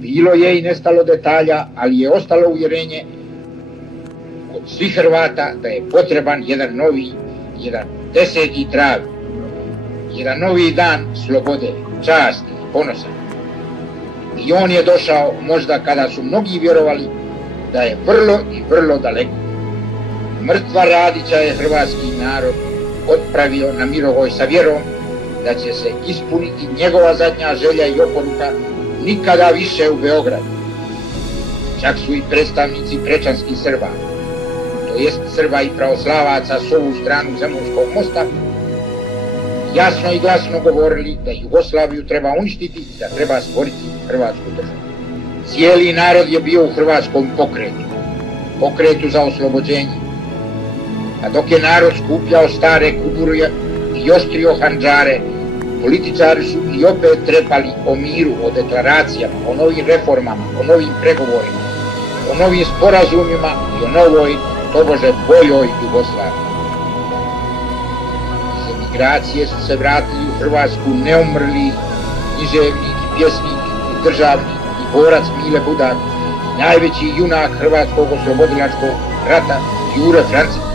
Bilo je i nestalo detalja, ali je ostalo uvjerenje kod svih Hrvata da je potreban jedan novi, jedan 10. travnja, jedan novi dan slobode, časti i ponosa. I on je došao možda kada su mnogi vjerovali da je vrlo i vrlo daleko. Mrtva Radića je hrvatski narod otpravio na Mirovoj sa vjerom da će se ispuniti njegova zadnja želja i oporuka nikada više u Beogradu. Čak su i predstavnici prečanskih Srba, to jest Srba i pravoslavaca s ovu stranu Zemunskog mosta, jasno i glasno govorili da Jugoslaviju treba uništiti i da treba stvoriti Hrvatsku državu. Cijeli narod je bio u hrvatskom pokretu za oslobođenje. A dok je narod skupljao stare kuburuje i oštrio handžare, političari su i opet trepali o miru, o deklaracijama, o novim reformama, o novim pregovorima, o novim sporazumima i o novoj, tobože boljoj Jugoslaviji. Iz emigracije su se vratili u Hrvatsku neumrli književnik, pjesnik i državnik i borac Mile Budak, najveći junak hrvatskog oslobodilačkog rata Jure Francetić.